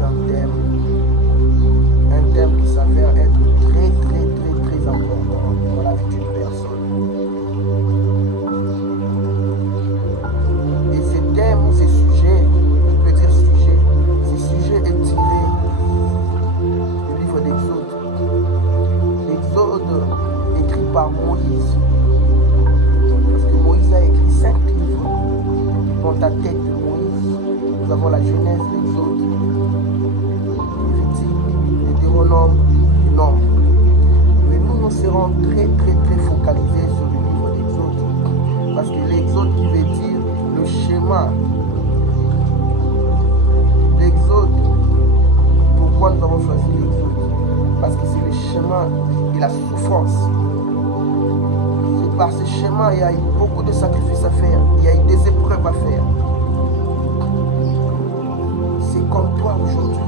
parler un thème qui s'avère être très important dans la vie d'une personne. Et ce thème ou ces sujets, je peux dire sujet, ces sujets est tiré du livre d'Exode. L'Exode écrit par Moïse. Parce que Moïse a écrit 5 livres. Dans ta tête de Moïse, nous avons la Genèse, l'Exode, Lévitique, le Deutéronome, le Nombre. Mais nous serons très focalisés sur le livre d'Exode. Parce que l'Exode qui veut dire le schéma. L'Exode, pourquoi nous avons choisi l'Exode? Parce que c'est le schéma de la souffrance. C'est par ce schéma, il y a eu beaucoup de sacrifices à faire, il y a eu des épreuves à faire. C'est comme toi aujourd'hui.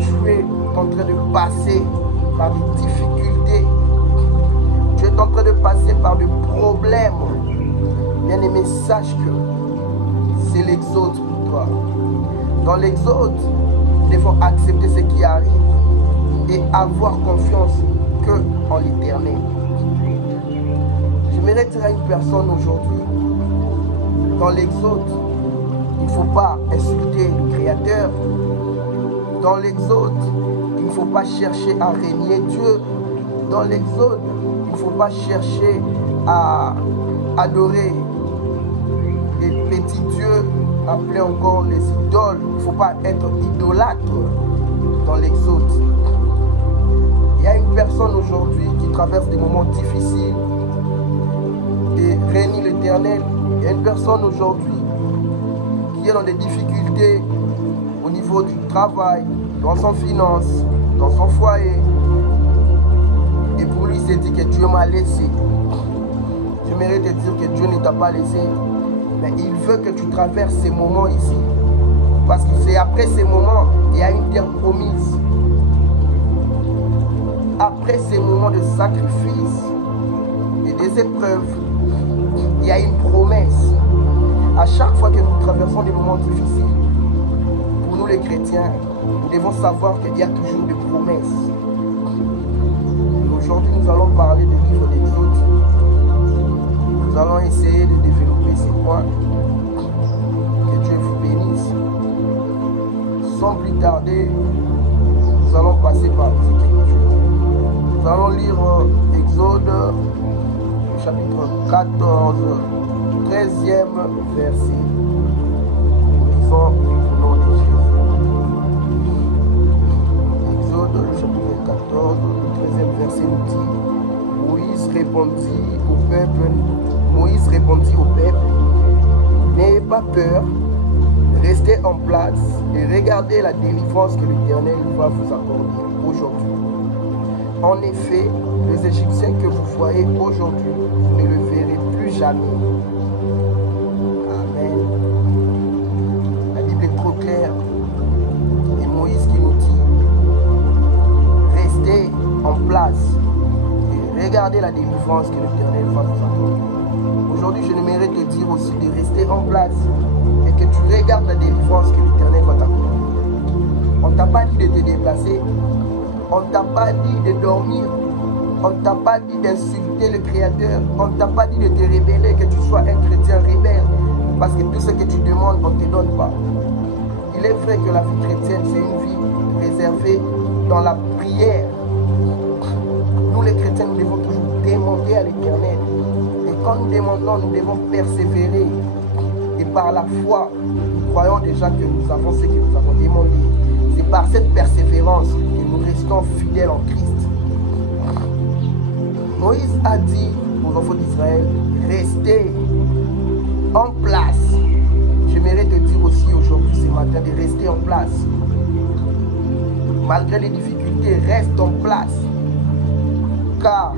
Tu es en train de passer par des difficultés. Tu es en train de passer par des problèmes. Bien-aimé, sache que c'est l'Exode pour toi. Dans l'Exode, nous devons accepter ce qui arrive et avoir confiance que en l'Éternel. J'aimerais dire à une personne aujourd'hui, dans l'Exode, il ne faut pas insulter le Créateur. Dans l'Exode, il ne faut pas chercher à régner Dieu. Dans l'Exode, il ne faut pas chercher à adorer les petits dieux, appelés encore les idoles. Il ne faut pas être idolâtre dans l'Exode. Il y a une personne aujourd'hui qui traverse des moments difficiles et renie l'Éternel. Il y a une personne aujourd'hui qui est dans des difficultés au niveau du travail, dans son finance, dans son foyer. Et pour lui, il s'est dit que Dieu m'a laissé. J'aimerais te dire que Dieu ne t'a pas laissé. Mais il veut que tu traverses ces moments ici. Parce que c'est après ces moments, il y a une terre promise. Après ces moments de sacrifice et des épreuves, il y a une promesse. À chaque fois que nous traversons des moments difficiles, pour nous les chrétiens, nous devons savoir qu'il y a toujours des promesses. Aujourd'hui, nous allons parler du livre d'Exode. Nous allons essayer de développer ces points. Que Dieu vous bénisse. Sans plus tarder, nous allons passer par les Écritures. Nous allons lire Exode, chapitre 14, 13e verset. Nous lisons au nom de Jésus. Exode, chapitre 14, 13e verset nous dit: Moïse répondit au peuple, n'ayez pas peur, restez en place et regardez la délivrance que l'Éternel va vous accorder aujourd'hui. En effet, les Égyptiens que vous voyez aujourd'hui, vous ne le verrez plus jamais. Amen. La Bible est trop claire. Et Moïse qui nous dit: restez en place et regardez la délivrance que l'Éternel va vous accorder. Aujourd'hui, je n'aimerais te dire aussi de rester en place et que tu regardes la délivrance que l'Éternel va t'accorder. On ne t'a pas dit de te déplacer. On ne t'a pas dit de dormir. On ne t'a pas dit d'insulter le Créateur. On ne t'a pas dit de te rébeller, que tu sois un chrétien rebelle. Parce que tout ce que tu demandes, on ne te donne pas. Il est vrai que la vie chrétienne, c'est une vie réservée dans la prière. Nous les chrétiens, nous devons toujours demander à l'Éternel. Et quand nous demandons, nous devons persévérer. Et par la foi, nous croyons déjà que nous avons ce que nous avons demandé. C'est par cette persévérance que nous restons fidèles en Christ. Moïse a dit aux enfants d'Israël: restez en place. J'aimerais te dire aussi aujourd'hui, ce matin, de rester en place. Malgré les difficultés, reste en place. Car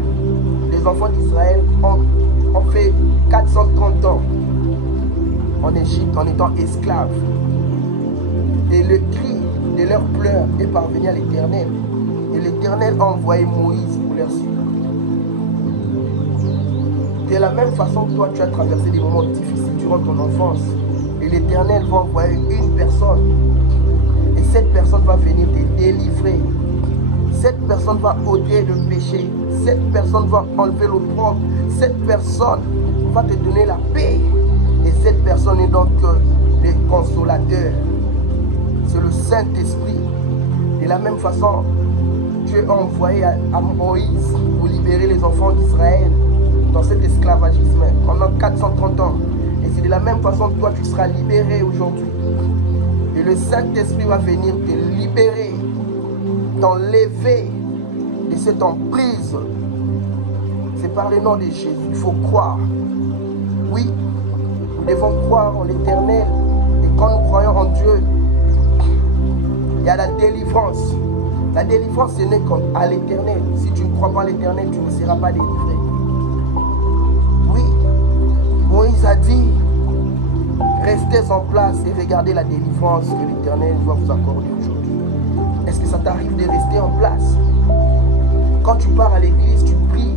les enfants d'Israël ont fait 430 ans en Égypte en étant esclaves. Et le cri de leurs pleurs est parvenu à l'Éternel. Et l'Éternel a envoyé Moïse pour leur suivre. De la même façon que toi, tu as traversé des moments difficiles durant ton enfance. Et l'Éternel va envoyer une personne Et cette personne va venir te délivrer. Cette personne va ôter le péché. Cette personne va enlever l'opprobre. Cette personne va te donner la paix. Et cette personne est donc le consolateur. C'est le Saint-Esprit. De la même façon, Dieu a envoyé à Moïse pour libérer les enfants d'Israël dans cet esclavagisme pendant 430 ans. Et c'est de la même façon que toi, tu seras libéré aujourd'hui. Et le Saint-Esprit va venir te libérer, t'enlever de cette emprise. C'est par le nom de Jésus. Il faut croire. Oui, nous devons croire en l'Éternel. Et quand nous croyons en Dieu, il y a la délivrance. La délivrance, ce n'est qu'à l'Éternel. Si tu ne crois pas à l'Éternel, tu ne seras pas délivré. Oui, Moïse a dit, restez en place et regardez la délivrance que l'Éternel va vous accorder aujourd'hui. Est-ce que ça t'arrive de rester en place? Quand tu pars à l'église, tu pries,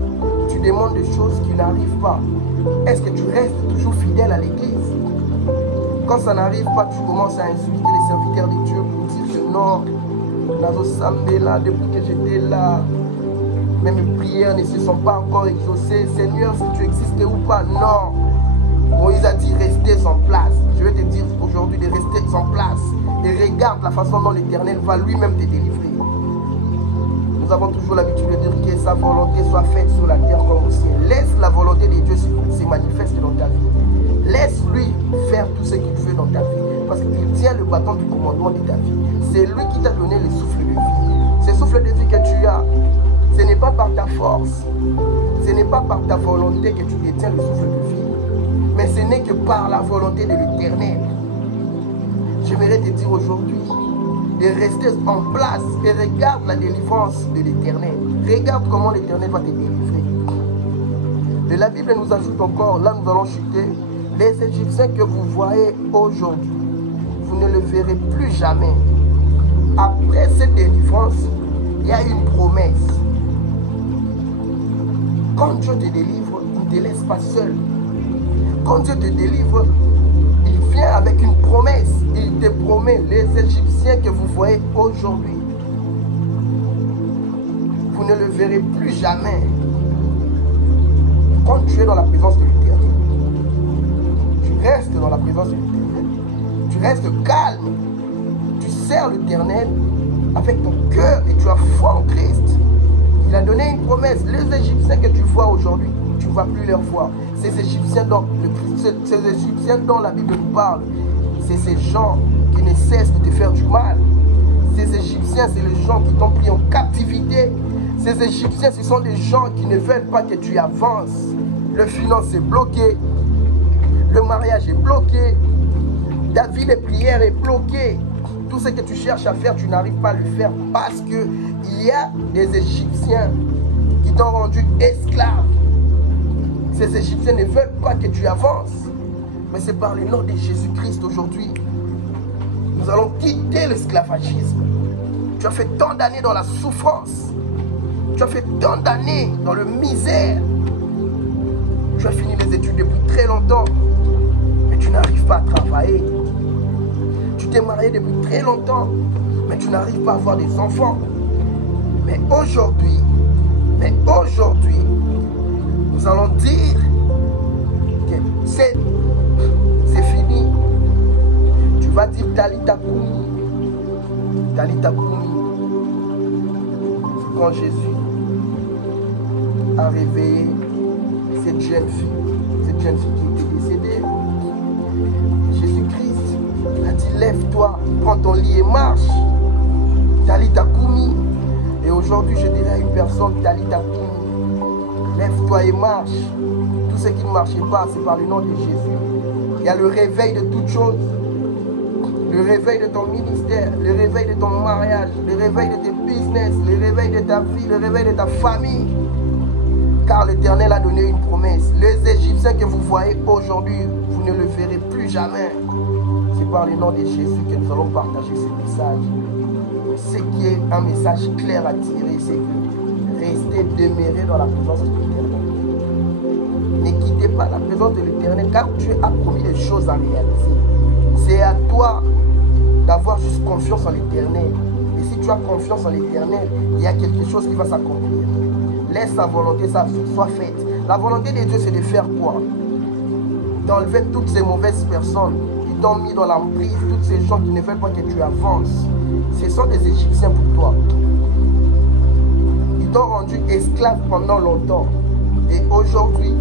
tu demandes des choses qui n'arrivent pas. Est-ce que tu restes toujours fidèle à l'église? Quand ça n'arrive pas, tu commences à insulter les serviteurs de Dieu pour dire que non, Nazo Sambe là, depuis que j'étais là, même mes prières ne se sont pas encore exaucées. Seigneur, si tu existais ou pas, non. Moïse a dit, restez en place. Je vais te dire aujourd'hui de rester en place. Et regarde la façon dont l'Éternel va lui-même te délivrer. Nous avons toujours l'habitude de dire que sa volonté soit faite sur la terre comme au ciel. Laisse la volonté de Dieu se manifester dans ta vie. Laisse-lui faire tout ce qu'il veut dans ta vie. Parce qu'il tient le bâton du commandement de ta vie. C'est lui qui t'a donné le souffle de vie. Ce souffle de vie que tu as, ce n'est pas par ta force. Ce n'est pas par ta volonté que tu détiens le souffle de vie. Mais ce n'est que par la volonté de l'Éternel. J'aimerais te dire aujourd'hui de rester en place et regarde la délivrance de l'Éternel. Regarde comment l'Éternel va te délivrer. Et la Bible nous ajoute encore, là nous allons chuter, les Égyptiens que vous voyez aujourd'hui, vous ne le verrez plus jamais. Après cette délivrance, il y a une promesse. Quand Dieu te délivre, il ne te laisse pas seul. Quand Dieu te délivre, il vient avec une promesse. Il te promet, les Égyptiens que vous voyez aujourd'hui, vous ne le verrez plus jamais. Quand tu es dans la présence de l'Éternel, tu restes dans la présence de l'Éternel. Tu restes calme. Tu sers l'Éternel avec ton cœur et tu as foi en Christ. Il a donné une promesse. Les Égyptiens que tu vois aujourd'hui, tu ne vas plus leur voir. Ces Égyptiens dont la Bible nous parle, c'est ces gens qui ne cessent de te faire du mal. Ces Égyptiens, c'est les gens qui t'ont pris en captivité. Ces Égyptiens, ce sont des gens qui ne veulent pas que tu avances. Le finance est bloqué. Le mariage est bloqué. Ta vie de prière est bloquée. Tout ce que tu cherches à faire, tu n'arrives pas à le faire parce qu'il y a des Égyptiens qui t'ont rendu esclave. Ces Égyptiens ne veulent pas que tu avances. Mais c'est par le nom de Jésus-Christ aujourd'hui. Nous allons quitter l'esclavagisme. Tu as fait tant d'années dans la souffrance. Tu as fait tant d'années dans le misère. Tu as fini les études depuis très longtemps. Mais tu n'arrives pas à travailler. Tu t'es marié depuis très longtemps. Mais tu n'arrives pas à avoir des enfants. Mais aujourd'hui, nous allons dire que c'est fini. Tu vas dire Talita Koumi. Talita Koumi. C'est quand Jésus a réveillé cette jeune fille qui était décédée. Jésus-Christ a dit lève-toi, prends ton lit et marche. Talita Koumi. Et aujourd'hui je dirais à une personne Talita Koumi. Lève-toi et marche. Tout ce qui ne marchait pas, c'est par le nom de Jésus. Il y a le réveil de toutes choses. Le réveil de ton ministère, le réveil de ton mariage, le réveil de tes business, le réveil de ta vie, le réveil de ta famille. Car l'Éternel a donné une promesse. Les Égyptiens que vous voyez aujourd'hui, vous ne le verrez plus jamais. C'est par le nom de Jésus que nous allons partager ce message. Ce qui est un message clair à tirer, c'est que restez demeurés dans la présence de l'Éternel. Ne quittez pas la présence de l'Éternel, car Dieu a promis des choses à réaliser. C'est à toi d'avoir juste confiance en l'Éternel. Et si tu as confiance en l'Éternel, il y a quelque chose qui va s'accomplir. Laisse sa volonté soit faite. La volonté de Dieu, c'est de faire quoi? D'enlever toutes ces mauvaises personnes qui t'ont mis dans l'emprise, toutes ces gens qui ne veulent pas que tu avances. Ce sont des Égyptiens pour toi. Ils t'ont rendu esclave pendant longtemps. Et aujourd'hui,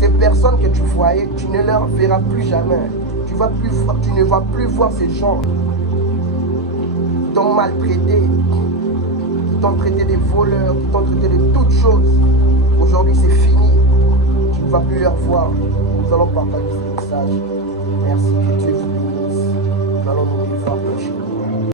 ces personnes que tu voyais, tu ne leur verras plus jamais. Tu ne vas plus voir ces gens qui t'ont maltraité, qui t'ont traité de voleurs, qui t'ont traité de toutes choses. Aujourd'hui, c'est fini. Tu ne vas plus leur voir. Nous allons partager ce message. Merci, que Dieu vous bénisse. Nous allons nous revoir prochainement.